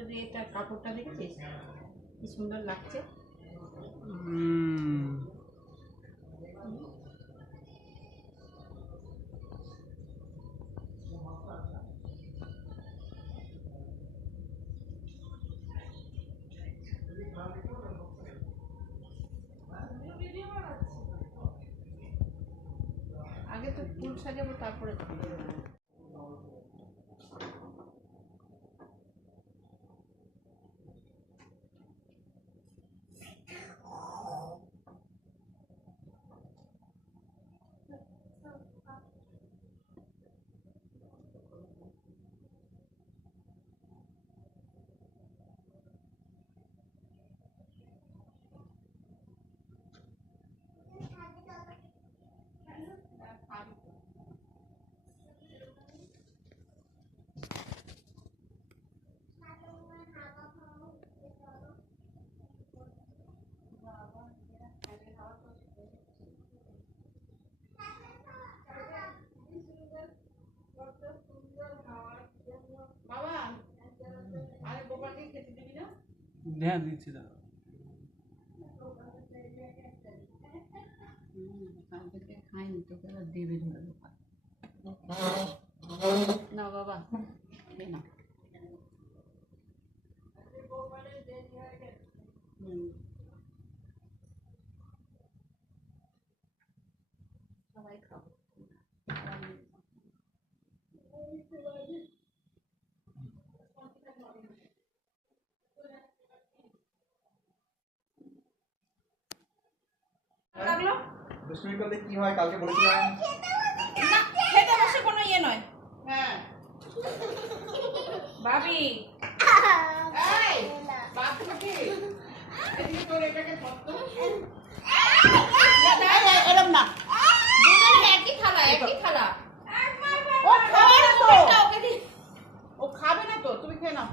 যদি এটা কাপড়টা দেখেছিস কি সুন্দর লাগছে। আগে তো ফুল সাজাবো তারপরে ধ্যান দিচ্ছি দাদা। খাইনি তোকে দেবে না বাবা না সবাই খাবো। লাগলো দুষ্টুমিটাতে কি হয় কালকে বলেছিলাম না, খেতে বসে কোনো ইয়ে নয়। হ্যাঁ ভাবি এই বাথরুমে এদিকে তোর এটাকে ধরতো না এরকম না দুজন একই থালা ও খাবে না তো ওকে দি ও খাবে না তো তুমি খেয়ে নাও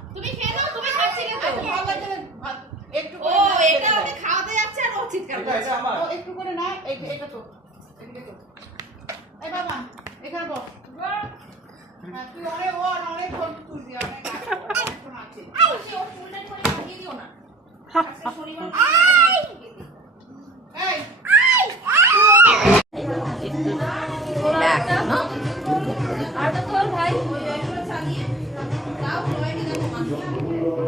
তুমি খাচ্ছি না তো ভালো লাগে একটু ও এটা ওকে খাওয়াতে যাচ্ছে আর ও চিৎকার করছে ও একটু করে না এটা তো এদিকে তো এই বাবা এখানে বস তুই অনেক ফোন তুলবি অনেক আছে ও ফুলটা করে লাগিয়ে দিও না আজকে শনিবার এই আর তো তোর ভাই চালিয়ে তাও নয় দিন